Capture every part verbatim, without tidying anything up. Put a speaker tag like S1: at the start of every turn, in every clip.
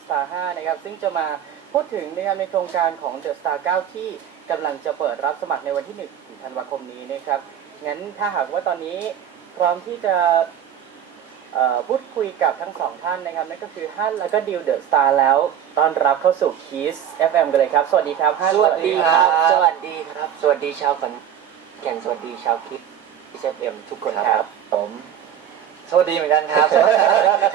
S1: สตาร์ห้านะครับซึ่งจะมาพูดถึงนะครับในโครงการของ The Star เก้าที่กำลังจะเปิดรับสมัครในวันที่หนึ่งธันวาคมนี้นะครับงั้นถ้าหากว่าตอนนี้พร้อมที่จะพูดคุยกับทั้งสองท่านนะครับนั่นก็คือฮั่นแล้วก็ดิวเดอะสตาร์แล้วต้อนรับเข้าสู่ Kiss เอฟ เอ็ม กันเลยครับสวัสดีครับฮั่น
S2: สวัสดีครับสวัสดีครับสวัสดีชาวขอนแก่นสวัสดีชาวคิด เอฟ เอ็ม ทุกคนครับผมสวัสดีเหมือนกันครับสวัสดี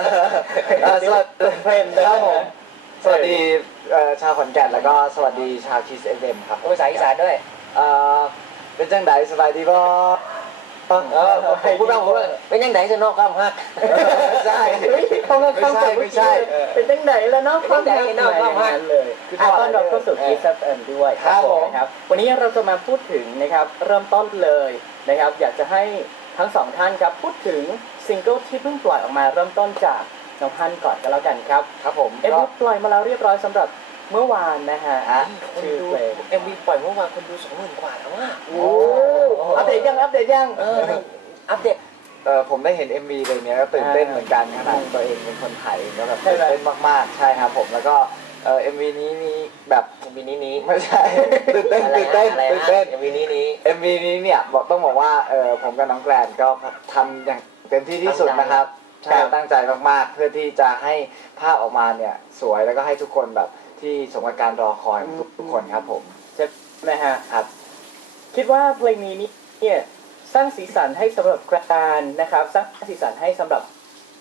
S1: เพลนนะครับผม
S2: สวัสดีชาวขอนแก่นแล้วก็สวัสดีชาวคิด เอฟ เอ็ม ครับภาษาอีสานด้วยเป็นจังไดสบายดีบ่เออผมพูดบ้างผมว่าเป็นยังไงจะนอกความฮัก
S1: ใช่เขาไม่ใช่ไม่ใช่เป็นยังไงแล้วนอกความฮักนอกความฮักเลยต้อนรับเข้าสู่ Kiss เอฟ เอ็ม ด้วยครับผมนะครับวันนี้เราจะมาพูดถึงนะครับเริ่มต้นเลยนะครับอยากจะให้ทั้งสองท่านครับพูดถึงซิงเกิลที่เพิ่งปล่อยออกมาเริ่มต้นจากน้องฮั่นก่อนกันแล้วกันครับ
S2: ครับผม
S1: เอ็มวีปล่อยมาแล้วเรียบร้อยสำหรับเมื่อวานนะฮะชื่อเพลง
S2: เอ็ม วี ปล่อยเมื่อวานคนดูสองหมื่นกว่าแล้วอ่ะ
S1: โอ้อัปเดตยังอัปเดตยัง
S2: เอออัปเดตเออผมได้เห็น เอ็ม วี อะไรเนี้ยก็ตื่นเต้นเหมือนกันขนาดตัวเองเป็นคนไทยก็แบบตื่นเต้นมากๆใช่ครับผมแล้วก็เออ เอ็ม วี นี้มีแบบ เอ็ม วี นี้นี้ไม่ใช่ตื่นเต้นตื่นเต้นตื่นเต้น เอ็ม วี นี้นี้ เอ็ม วี นี้เนี่ยบอกต้องบอกว่าเออผมกับน้องแกรนก็ทำอย่างเต็มที่ที่สุดนะครับใช่ตั้งใจมากๆเพื่อที่จะให้ภาพออกมาเนี่ยสวยแล้วก็ให้ทุกคนแบบที่สมกับการรอคอยทุกคนครับผม
S1: ใช่ไหมฮะ
S2: ครับ
S1: คิดว่าเพลงนี้เนี่ยสร้างสีสันให้สำหรับการนะครับสร้างสีสันให้สำหรับ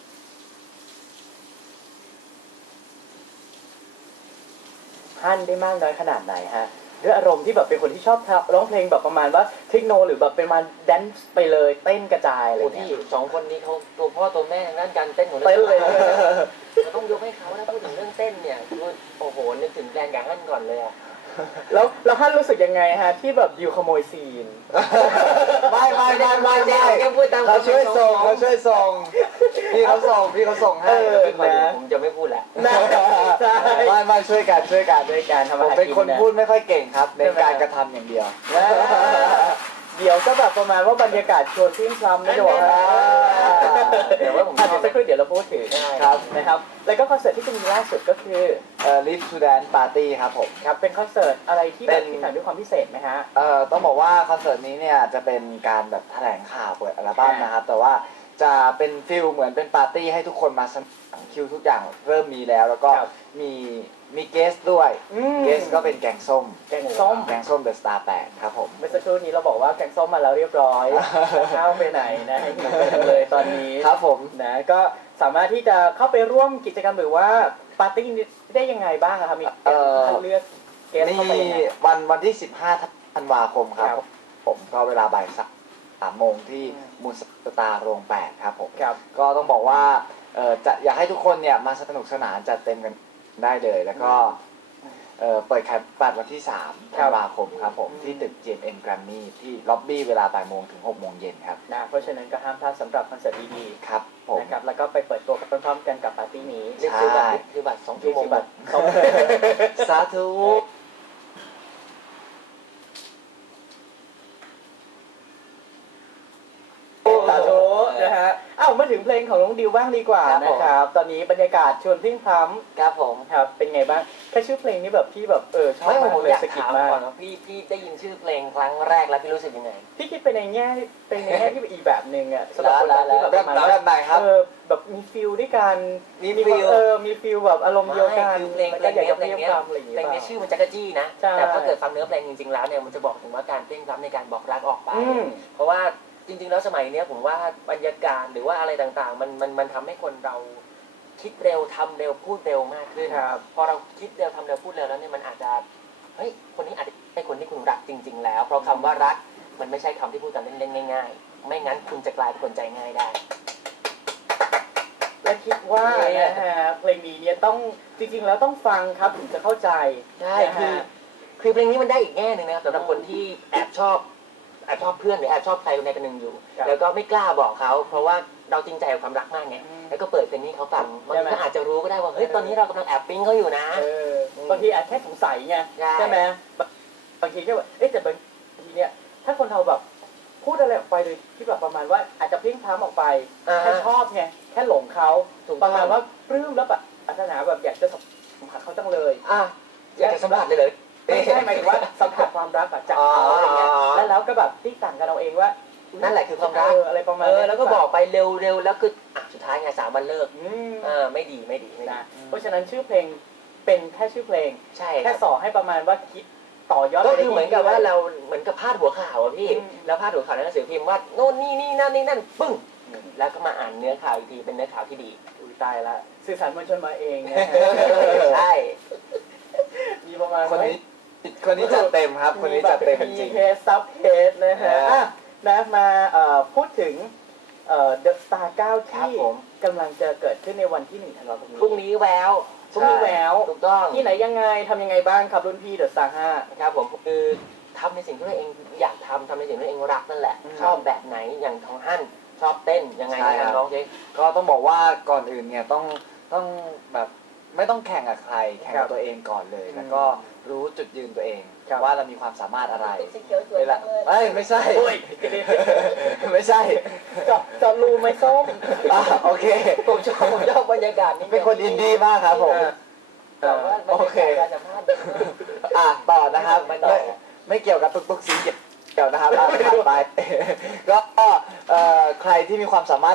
S1: ฮั่นได้มากน้อยขนาดไหนฮะด้วยอารมณ์ที่แบบเป็นคนที่ชอบร้องเพลงแบบประมาณว่าเทคโนหรือแบบเป็นมาแดนซ์ไปเลยเต้นกระจายอะไร
S2: ที่สองคนนี้เขาตัวพ่อตัวแม่ด้านการเต้นของ
S1: เต้นเลย
S2: เราต้องยกให้เขาถ้าพูดถึงเรื่องเต้นเนี่ยโอ้โหนึกถึงแดนกับฮั่นก่อนเลยอะ
S1: แล้วแล้วฮั่นรู้สึกยังไงฮะที่แบบดิวขโมยซีน
S2: ไม่ไม่ไม่ไม่ไม่เขาช่วยส่งเขาช่วยส่งพี่เขาส่งพี่เขาส่งให้ผมจะไม่พูดแหละไม่ไม่ช่วยกันช่วยกัน
S1: ด้วยการทำ
S2: ผมเป็นคนพูดไม่ค่อยเก่งครับในการกระทำอย่างเดียว
S1: เดี๋ยวก็แบบประมาณว่าบรรยากาศชวนชื่นชมนะเดี๋ยว
S2: เดี๋ยวว่าผม
S1: จะสักครู่เดี๋ยวเราพูดถึง
S2: ครับ
S1: นะครับแล้วก็คอนเสิร์ตที่จะมีล่าสุดก็คือ
S2: เอ่อ Live to Dance Party ครับผม
S1: ครับเป็นคอนเสิร์ตอะไรที่แบบที่แต่งด้วยความพิเศษไหมฮะ
S2: เอ่อต้องบอกว่าคอนเสิร์ตนี้เนี่ยจะเป็นการแบบแถลงข่าวเปิดอัลบั้มนะครับแต่ว่าจะเป็นฟิลเหมือนเป็นปาร์ตี้ให้ทุกคนมาสมัครคิวทุกอย่างเริ่มมีแล้วแล้วก็มีมีเกสด้วยเกสก็เป็นแกงส้ม
S1: แกงส้ม
S2: แกงส้มเดอะสตาร์แปดครับผม
S1: เมื่อสักครู่นี้เราบอกว่าแกงส้มมาแล้วเรียบร้อยเข้าไปไหนนะให้หิวกันเลยตอนนี้
S2: ครับผม
S1: นะก็สามารถที่จะเข้าไปร่วมกิจกรรมหรือว่าปาร์ตี้ได้ยังไงบ้างครับมีการเลือก
S2: เกสเข้าไปวันวันที่สิบห้าธันวาคมครับผมก็เวลาบ่ายสามโมงที่มูนสตาร์โรงแปดครับผมก็ต้องบอกว่าจะอยากให้ทุกคนเนี่ยมาสนุกสนานจัดเต็มกันได้เลยแล้วก็เปิดขายบัตรวันที่สามธันวาคมครับผมที่ตึก จี เอ็ม เอ็ม Grammy ที่ล็อบบี้เวลาบ่ายโมงถึงหกโมงเย็นครับ
S1: นะเพราะฉะนั้นก็ห้ามพลาดสำหรับคอนเสิร์ตดีๆ
S2: ครับผม
S1: นะครับแล้วก็ไปเปิดตัวกันพร้อมๆกันกับปาร์ตี้นี้
S2: ใช่คือบัตรสองชั่วโมง
S1: บัตร
S2: สาธุ
S1: สาธุนะฮะอ้าวมาถึงเพลงของน้องดิวบ้างดีกว่านะครับตอนนี้บรรยากาศชวนพลิ้งพล้
S2: ำครับผม
S1: ครับเป็นไงบ้างแค่ชื่อเพลงนี้แบบพี่แบบเออชอบมากเลยสกิปมาก
S2: พี่พี่ได้ยินชื่อเพลงครั้งแรกแล้วพี่รู้สึกยังไง
S1: พี่คิดไปในแง่เป็นในแง่ที่อีกแบบหนึ่งอ่ะสำหรับคน
S2: ที่แบบมาแบบไหนครับ
S1: เออแบบมีฟิลด้วยกัน
S2: มีฟิล
S1: เออมีฟิลแบบอารมณ์เดียวกัน
S2: เพลงเพลงนี้เพลงนี้เพลงนี้ชื่อมันจักรจี้นะแต่ถ้าเกิดฟังเนื้อเพลงจริงๆแล้วเนี่ยมันจะบอกถึงว่าการเพลงพล้ำในการบอกรักออกไปเพราะว่าจริงๆแล้วสมัยนี้ผมว่าบรรยากาศหรือว่าอะไรต่างๆมันมันมันทำให้คนเราคิดเร็วทำเร็วพูดเร็วมากขึ้นพอเราคิดเร็วทำเร็วพูดเร็วแล้วเนี่ยมันอาจจะเฮ้ยคนนี้อาจจะใช่คนที่คุณรักจริงๆแล้วเพราะคำว่ารักมันไม่ใช่คำที่พูดกันเล่นๆง่ายๆไม่งั้นคุณจะกลายเป็นคนใจง่ายได้
S1: และคิดว่านะฮะเพลงนี้เนี่ยต้องจริงๆแล้วต้องฟังครับถึงจะเข้าใจ
S2: ใช่คือคือเพลงนี้มันได้อีกแง่หนึ่งนะครับสำหรับคนที่แอบชอบแอบชอบเพื่อนหรือแอบชอบใครคนใดคนหนึ่งอยู่แล้วก็ไม่กล้าบอกเขาเพราะว่าเราจริงใจกับความรักมากไงแล้วก็เปิดเพลงนี้เขาฟังบางทีก็อาจจะรู้ก็ได้ว่าเฮ้ยตอนนี้เรากำลังแอบปิ๊งเขาอยู่นะ
S1: บางทีอาจแค่สงสัยไงใช่ไหมบางทีก็แบบเอ๊ะแต่บางทีเนี่ยถ้าคนเราแบบพูดอะไรออกไปเลยที่แบบประมาณว่าอาจจะพลิ้งพล้ำออกไปแค่ชอบไงแค่หลงเขาประมาณว่าปลื้มแล้วแบบปรารถนาแบบอยากจะเขาจังเลย
S3: อ่ะอยากจะสัมผัสเลยเลย
S1: ไม่ใช่หมายถึงว่าสัมผัสความรักแบบจากเขาอะไรเงี้ย
S3: อ๋อ
S1: แล้วแล้วก็แบบที่ต่างกันเอาเองว่า
S3: นั่นแหละคือความรัก
S1: เอออะไรประมาณ
S3: เออ
S1: นี้ย
S3: แล้วก็บอกไปเร็วเร็วแล้วคืออ่ะสุดท้ายไงสามวันเลิก
S1: อืม
S3: อ่าไม่ดีไม่ดีไม่ดี
S1: นะเพราะฉะนั้นชื่อเพลงเป็นแค่ชื่อเพลง
S3: ใช่
S1: แค่
S3: ครับ
S1: สอให้ประมาณว่าคิดต่อยอด
S3: ก็
S1: ไปได้
S3: คือเหมือนกับว่า
S1: รื่ยๆ
S3: เราเหมือนกับพาดหัวข่าวอะพี่
S1: อืม
S3: แล้วพาดหัวข่าวในหนังสือพิมพ์ว่าโน่นนี่นี่นั่นนี่นั่นปึ้งแล้วก็มาอ่านเนื้อข่าวอีกทีเป็นเนื้อข่าวที่ดี
S1: อุ้ยตายละสื่อสารมวลชนมาเองนะฮะ
S3: ใช่
S1: มีประมาณ
S2: คนนี้คนนี้จัดเต็มครับ คนนี้จัดเต็มจ
S1: มี
S2: ริง
S1: เฮดซับเฮดนะฮะ
S2: เอออ่
S1: อ่ะนะมาเอ่อพูดถึงเอ่อ The Star เก้า
S3: ครับ
S1: ที่
S3: ผม
S1: กำลังจะเกิดขึ้นในวันที่หนึ่งธันวาคมนี้
S3: พรุ่งนี้แวว
S1: พรุ่งนี้แวว
S3: ถูกต้อง
S1: ที่ไหนยังไงทำยังไงบ้างครับรุ่นพี่ The Star ห้า
S3: ครับผมคือทำในสิ่งที่ตัวเองอยากทำทำในสิ่งที่ตัวเองรักนั่นแหละ
S1: อืม
S3: ชอบแบบไหนอย่างทองฮั่นชอบเต้นยังไง
S2: ใช่ครับ
S3: น้องเจ๊
S2: ก็ต้องบอกว่าก่อนอื่นเนี่ยต้องต้องแบบไม่ต้องแข่งกับใคร แข่ง
S1: ครั
S2: กับบ ตัวเองก่อนเลย
S1: อืม
S2: แล้วก็รู้จุดยืนตัวเอง
S1: ครับ
S2: ว่าเรามีความสามารถอะไร
S3: สีเขียวสวย
S2: เวลา
S3: จังเลย
S2: เอ้ยไม่ใช่
S1: โอ้ย
S2: ไม่ใช่
S1: เจาะเจาะรูไหม่ส้ม
S2: อ่ะโอเค
S3: ผมชอบผมชอบบรรยากาศนี้
S2: เป็นคนอินดี้มากครับผม
S1: อ่า
S3: แต่ว่าบร
S2: โอ
S3: รยา
S2: เค
S3: กาศการสัมภาษณ์ดีมาก
S2: อ่ะต่อนะครับ
S3: ไม่
S2: ไม่
S3: ต่อ
S2: ไม่เกี่ยวกับตุ๊กตุ๊กสีเกี่ยวนะครับอ่ะผ่านไป ก็เอ่อใครที่มีความสามารถ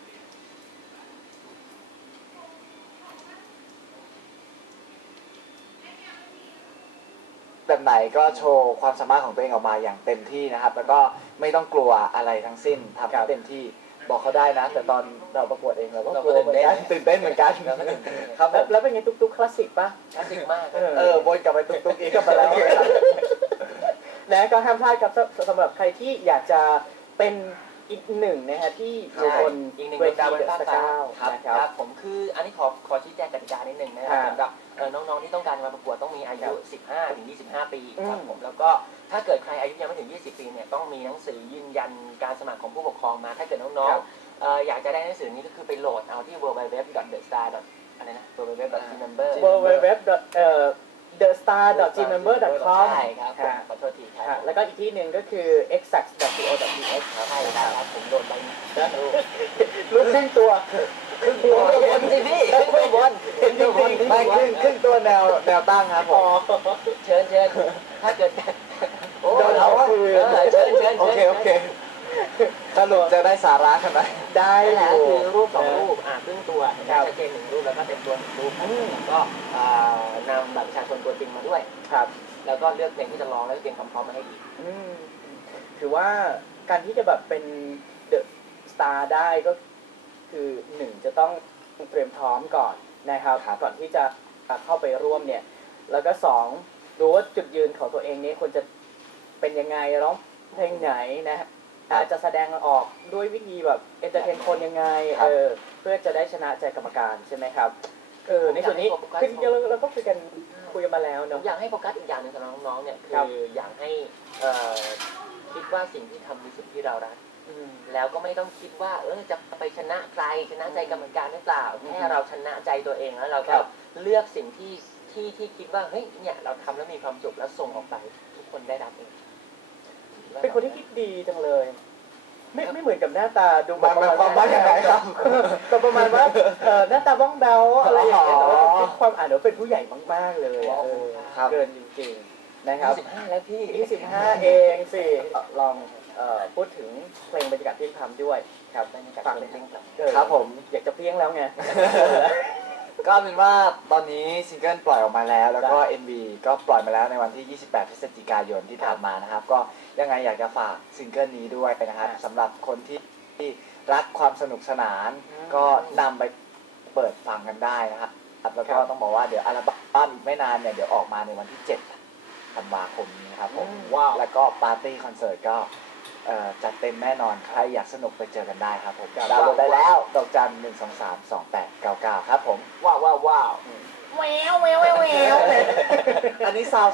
S2: แบบไหนก็โชว์ความสามารถของตัวเองออกมาอย่างเต็มที่นะครับ แล้วก็ไม่ต้องกลัวอะไรทั้งสิ้นทำให้เต็มที่บอกเขาได้นะ แต่ตอนเราประกวดเองเราก็กลัวเหมือนกันตื่นเต้นเหมือนกัน
S3: เราก็ตื่นเต้น
S2: ครับผ
S1: แล้ว
S2: ม
S1: แล้วเป็นไงตุ๊กๆคลาสสิกป่ะ
S3: คลาสสิกมาก
S1: เออ
S2: เออวนกลับไปตุ๊กตุ๊กอีกกลับไปแล้ว
S1: นะก็ห้ามพลาดครับสสำหรับใครที่อยากจะเป็นอีกหนึ่งนะฮะที่อยู่บน
S3: อีกหนึ่ง
S1: เว
S3: ดวง
S1: ที
S3: ดาวบน
S1: เดอะ
S3: ฟ้า
S1: ส
S3: ฟ้า
S1: เก้า
S3: ครับ
S1: นะค
S3: ค
S1: รั
S3: รั
S1: บบ
S3: ผมคืออันนี้ขอขอชี้แจงกติกานิดนึงนะค
S1: ครั
S3: รับบ สำหรับเอ่อน้องๆที่ต้องการมาประกวดต้องมีอายุ สิบห้าถึงยี่สิบห้า ปีครับ
S1: อืม
S3: ผมแล้วก็ถ้าเกิดใครอายุยังไม่ถึง ยี่สิบ ปีเนี่ยต้องมีหนังสือยืนยันการสมัครของผู้ปกครองมา ถ้าเกิดน้องๆเอ่ออยากจะได้หนังสือนี้ก็คือไปโหลดเอาที่ ดับเบิลยู ดับเบิลยู ดับเบิลยู ดอท เดอะสตาร์ อะไรนะ ดับเบิลยู ดับเบิลยู ดับเบิลยู ดอท ที นัมเบอร์
S1: w w w เอ่อ เดอะสตาร์ ดอท จี เมมเบอร์ ดอท คอม
S3: ใช่ครับผม
S1: ค่ะ
S3: ขอโทษทีค
S1: ค่ะ
S3: รับ
S1: แล้วก็อีกที่หนึ่งก็คือ เอ็กซ์ เอส ดอท ซี โอ ดอท ที เอช ครับ
S3: ใช่ครับผมโดนไป
S1: รู้ครึ่งตัว
S3: ครึ่งตัวบนสิพี่ครึ่งตัวบน
S1: เห็นจริงๆ
S2: ไม่ครึ่งครึ่งตัวแนวแนวตั้งครับผ
S1: อ๋อ
S2: ม
S3: เชิญเชิญถ้าเกิดโอ้
S1: โดนเอาคืน
S3: เออเชิญเชิญ
S2: โอเคโอเคสรุปจะได้สาระขนาด
S1: ได้
S3: นี่แหละ
S1: อยู่
S3: คือรูปสองรูปอ่าครึ่งตัวชัดเจนหนึ่งรูปแล้วก็เต็มตัวหนึ่งรูป
S1: อืม
S3: ก็อ่านำบัตรประชาชนตัวจริงมาด้วย
S1: ครับ
S3: แล้วก็เลือกเพลงที่จะร้องแล้วก็เตรียมความพร้อมมาให้ดี
S1: อืมถือว่าการที่จะแบบเป็นเดอะสตาร์ได้ก็คือหนึ่งจะต้องเตรียมพร้อมก่อนนะครับ
S2: ครับ
S1: ก่อนที่จะเข้าไปร่วมเนี่ย แล้วก็สองรู้ว่าจุดยืนของตัวเองนี้ควรจะเป็นยังไงร้องเพลงไหนนะฮะอาจจะแสดงออกด้วยวิธีแบบเอนเตอร์เทนคนยังไงเออเพื่อจะได้ชนะใจกรรมการใช่ไหมครับเออในส่วนนี้คือเราเราก็คุยกันคุยกันมาแล้ว
S3: ผม
S1: เนาะ
S3: อยากให้โฟกัสอีกอย่างหนึ่งสำหรับน้องๆเนี่ย
S1: ครับ
S3: คืออยากให้เอ่อคิดว่าสิ่งที่ทำคือสิ่งที่เรารัก
S1: อืม
S3: แล้วก็ไม่ต้องคิดว่าเออจะไปชนะใครชนะใจกรรมการหรือเปล่า
S1: อืม
S3: แค่เราชนะใจตัวเองแล้วเรา
S1: ครั
S3: ก็
S1: บ
S3: เลือกสิ่งที่ที่ที่คิดว่าเฮ้ยเนี่ยเราทำแล้วมีความสุขแล้วส่งออกไปทุกคนได้รับเอง
S1: เป็นคนที่คิดดีจังเลย ไม่ไม่เหมือนกับหน้าตาดู
S2: หมายหมายความว่ายังไงครับ
S1: ก็ประมาณว่าเออหน้าตาบ้องเบาอะไรอย่างเงี้ยแต่ว่า
S2: อ๋อ
S1: เป็นความอ่านว่าเป็นผู้ใหญ่มากๆเลยอะเออ
S2: ครับ
S1: เกินจริงๆนะครับ
S3: สิบห้าแล้วพี่
S1: ยี่สิบห้าเองสิลองเอ่อพูดถึงเพลงบรรยากาศที่ทำด้วยครับ
S3: บรรยากาศ
S1: ฝาก
S3: ช
S1: เล
S3: วย น
S1: ค
S3: จริ
S1: รับ
S3: งครับ
S1: เออ
S2: ครับผม
S1: อยากจะเพี้ยงแล้วไง
S2: ก็เป็นว่าตอนนี้ซิงเกิลปล่อยออกมาแล้ว แล้วก็ เอ็ม วี ก็ปล่อยมาแล้วในวันที่ ยี่สิบแปด พฤศจิกายนที่ผ่านมานะครับ ก็ยังไงอยากจะฝากซิงเกิลนี้ด้วยนะครับ
S1: ครับ
S2: สำหรับคนที่ที่รักความสนุกสนาน
S1: อืม
S2: ก็นำไปเปิดฟังกันได้นะครับ แล้วก็
S1: ครับ
S2: ต้องบอกว่าเดี๋ยวอัลบั้มอีกไม่นานเนี่ยเดี๋ยวออกมาในวันที่ เจ็ด ธันวาคมนี้ครับผม
S1: อืม
S3: ว้าว
S2: แล้วก็ปาร์ตี้คอนเสิร์ตก็เอ่อจัดเต็มแน่นอน ใครอยากสนุกไปเจอกันได้ครับผม
S1: ครับ
S2: ดาวน์โหลดได้แล้ว ดอกจันหนึ่งสองสามสองแปดเก้าเก้าครับผม
S3: ว้าวว้าวว้าว
S1: แววแววแววแวว
S2: อันนี้ซาว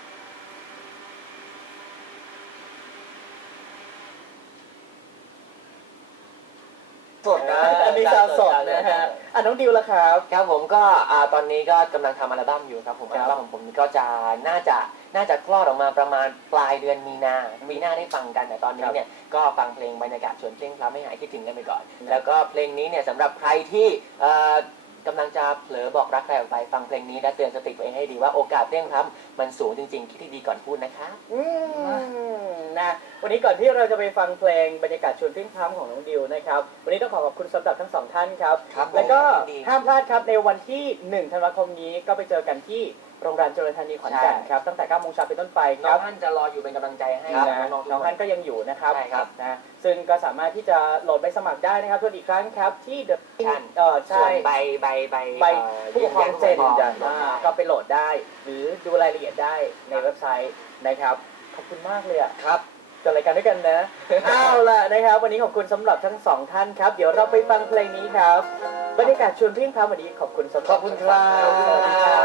S2: สดนะ
S1: อันนี้ซาวสดนะฮะอ่ะน้องดิวละครับ
S3: ครับผมก็อ่าตอนนี้ก็กำลังทำอัลบั้มอยู่ครับผม
S1: ครั
S3: อั
S1: บ
S3: ลบั้มของผมนี่ก็จะน่าจะน่าจะคลอดออกมาประมาณปลายเดือนมีนา มีนาได้ฟังกันแต่ตอนนี้เนี่ยก็ฟังเพลงบรรยากาศชวนเพลงพระไม่หายคิดถึงกันไปก่อน
S1: นะ
S3: แล้วก็เพลงนี้เนี่ยสำหรับใครที่เอ่อกำลังจะเผลอบอกรักใครออกไปฟังเพลงนี้และเตือนสติตัวเองให้ดีว่าโอกาสเพลียงพล้ำมันสูงจริงๆคิดให้ดีก่อนพูดนะคะ
S1: อืมนะวันนี้ก่อนที่เราจะไปฟังเพลงบรรยากาศชวนเพลงพร้ำของน้องดิวนะครับวันนี้ต้องขอขอบคุณสำหรับทั้งสองท่านครับ
S2: ครับ
S1: แล้วก็
S3: ดี
S1: ห้ามพลาดครับในวันที่หนึ่งธันวาคมนี้ก็ไปเจอกันที่โรงแรมเจริญธานีขอนแก่นครับตั้งแต่เก้าโมงเช้าเป็นต้นไปค
S3: น้อ
S1: รั
S3: ง
S1: บ
S3: ท่านจะรออยู่เป็นกำลังใจให้
S1: นะ
S3: นะ
S1: น้
S3: น้
S1: อ
S3: อง ง
S1: ๆ
S3: ๆทุก
S1: ท่านก็ยังอยู่นะครับ
S3: ใช่ครับ
S1: นะซึ่งก็สามารถที่จะโหลดไปสมัครได้นะครับทวนอีกครั้งครับที่เดอะ
S3: ท่าน
S1: เออ
S3: ส่
S1: ใช่
S3: วนใบใบใบ
S1: ใบ
S3: เอ่อ
S1: ผู้ปกครองเซ็น
S3: ยืยั
S1: อ่าก็ไปโหลดได้ หรือดูรายละเอียดได้ในเว็บไซต์นะครับขอบคุณมากเลยอ่ะ
S2: ครับ
S1: จัดรายการด้วยกันนะ เอาล่ะนะครับวันนี้ขอบคุณสำหรับทั้งสองท่านครับ เดี๋ยวเราไปฟังเพลงนี้ครับบรรยากาศชวนเพียงพร้ำวันนี้ขอบคุณสำหรับ
S2: ขอบคุณครับ
S1: สวัสดีครับ